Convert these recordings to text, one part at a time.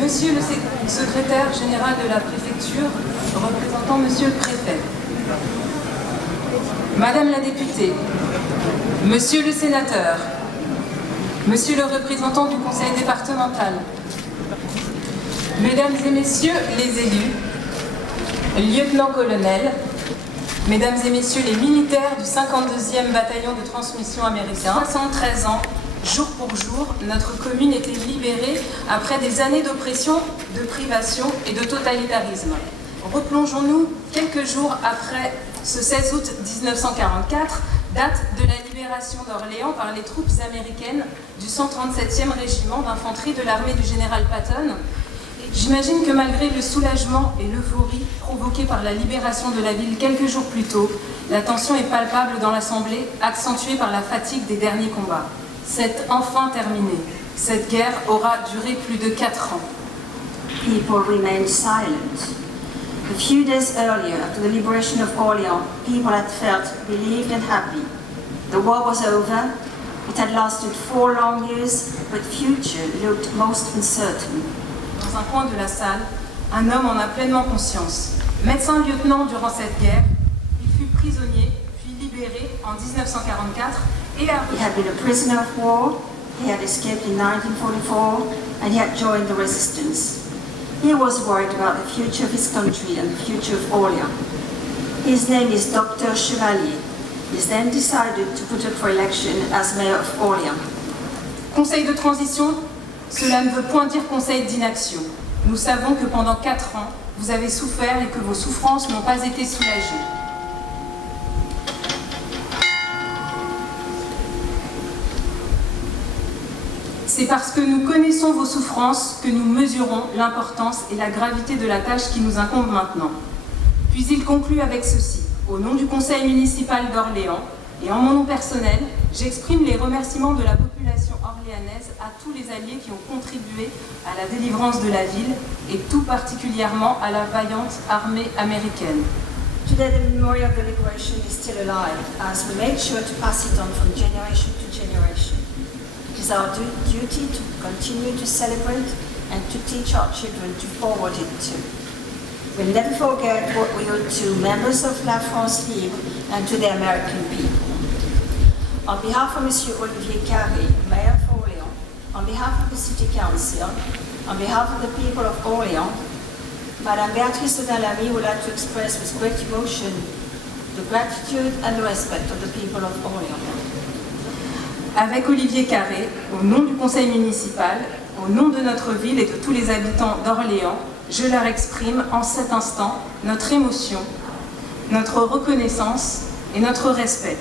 Monsieur le secrétaire général de la préfecture, représentant monsieur le préfet, Madame la députée, Monsieur le sénateur, Monsieur le représentant du conseil départemental, Mesdames et Messieurs les élus, lieutenant-colonel, Mesdames et Messieurs les militaires du 52e bataillon de transmission américain, 73 ans, jour pour jour, notre commune était libérée après des années d'oppression, de privation et de totalitarisme. Replongeons-nous quelques jours après ce 16 août 1944, date de la libération d'Orléans par les troupes américaines du 137e régiment d'infanterie de l'armée du général Patton. J'imagine que malgré le soulagement et l'euphorie provoqués par la libération de la ville quelques jours plus tôt, la tension est palpable dans l'Assemblée, accentuée par la fatigue des derniers combats. C'est enfin terminé. Cette guerre aura duré plus de 4 ans. People remained silent. A few days earlier, after the liberation of Orléans, people had felt relieved and happy. The war was over. It had lasted 4 long years, but future looked most uncertain. Dans un coin de la salle, un homme en a pleinement conscience. Médecin-lieutenant durant cette guerre, il fut prisonnier, puis libéré en 1944 et a... He had been a prisoner of war, he had escaped in 1944, and he had joined the resistance. He was worried about the future of his country and the future of Orléans. His name is Dr. Chevalier. He then decided to put up for election as mayor of Orléans. Conseil de transition, cela ne veut point dire conseil d'inaction. Nous savons que pendant 4 ans, vous avez souffert et que vos souffrances n'ont pas été soulagées. C'est parce que nous connaissons vos souffrances que nous mesurons l'importance et la gravité de la tâche qui nous incombe maintenant. Puis il conclut avec ceci. Au nom du conseil municipal d'Orléans et en mon nom personnel, j'exprime les remerciements de la population orléanaise à tous les alliés qui ont contribué à la délivrance de la ville et tout particulièrement à la vaillante armée américaine. Today the memory of the liberation is still alive as we make sure to pass it on from generation to generation. It is our duty to continue to celebrate and to teach our children to forward it too. We'll never forget what we owe to members of La France Libre and to the American people. On behalf of Monsieur Olivier Carré, Mayor of Orléans, on behalf of the City Council, on behalf of the people of Orléans, Madame Béatrice Dallamy would like to express with great emotion the gratitude and the respect of the people of Orléans. Avec Olivier Carré, au nom du conseil municipal, au nom de notre ville et de tous les habitants d'Orléans, je leur exprime en cet instant notre émotion, notre reconnaissance et notre respect.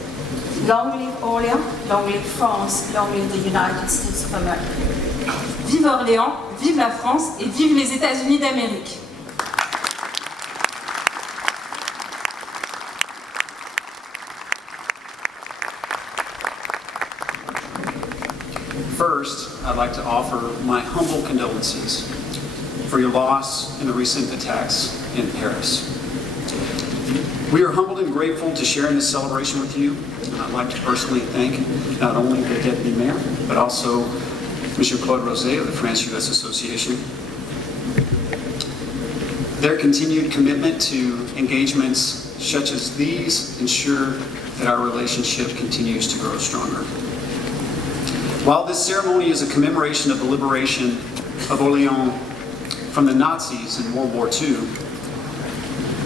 Long live Orléans, long live France, long live the United States of America. Vive Orléans, vive la France et vive les États-Unis d'Amérique. First, I'd like to offer my humble condolences for your loss in the recent attacks in Paris. We are humbled and grateful to share in this celebration with you. And I'd like to personally thank not only the Deputy Mayor, but also Monsieur Claude Rosé of the France-US Association. Their continued commitment to engagements such as these ensure that our relationship continues to grow stronger. While this ceremony is a commemoration of the liberation of Orléans from the Nazis in World War II,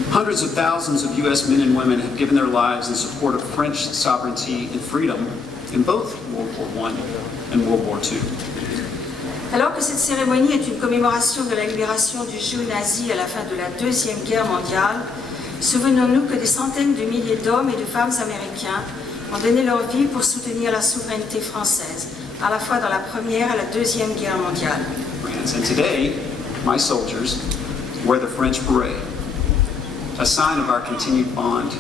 hundreds of thousands of U.S. men and women have given their lives in support of French sovereignty and freedom in both World War I and World War II. Alors que cette cérémonie est une commémoration de la libération du joug nazi à la fin de la Deuxième Guerre mondiale, souvenons-nous que des centaines de milliers d'hommes et de femmes américains ont donné leur vie pour soutenir la souveraineté française, à la fois dans la Première et la Deuxième Guerre mondiale. And today, my soldiers wear the French beret, a sign of our continued bond.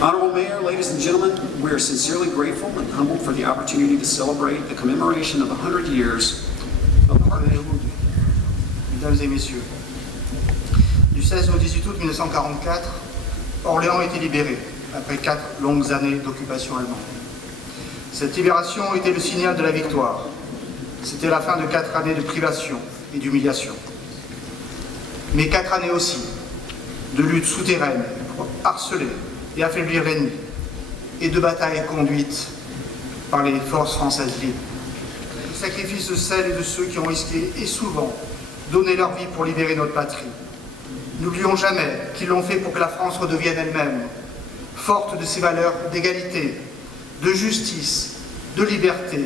Honorable Mayor, ladies and gentlemen, we are sincerely grateful and humbled for the opportunity to celebrate the commemoration of 100 years of partnership. Mesdames et messieurs, du 16 au 18 août 1944, Orléans était libéré après 4 longues années d'occupation allemande. Cette libération était le signal de la victoire, C'était la fin de 4 années de privation et d'humiliation. Mais 4 années aussi de lutte souterraine pour harceler et affaiblir l'ennemi, et de batailles conduites par les forces françaises libres. Le sacrifice de celles et de ceux qui ont risqué, et souvent, donné leur vie pour libérer notre patrie. N'oublions jamais qu'ils l'ont fait pour que la France redevienne elle-même, forte de ses valeurs d'égalité, de justice, de liberté.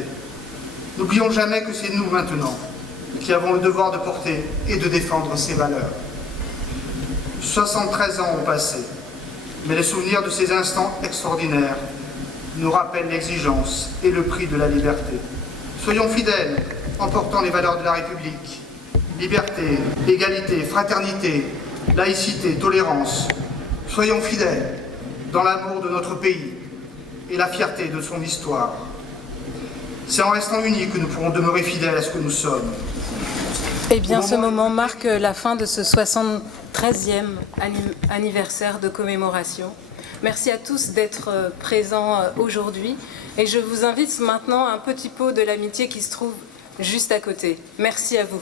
N'oublions jamais que c'est nous maintenant qui avons le devoir de porter et de défendre ces valeurs. 73 ans ont passé, mais les souvenirs de ces instants extraordinaires nous rappellent l'exigence et le prix de la liberté. Soyons fidèles en portant les valeurs de la République. Liberté, égalité, fraternité, laïcité, tolérance. Soyons fidèles dans l'amour de notre pays et la fierté de son histoire. C'est en restant unis que nous pourrons demeurer fidèles à ce que nous sommes. Eh bien, ce moment marque la fin de ce 73e anniversaire de commémoration. Merci à tous d'être présents aujourd'hui. Et je vous invite maintenant à un petit pot de l'amitié qui se trouve juste à côté. Merci à vous.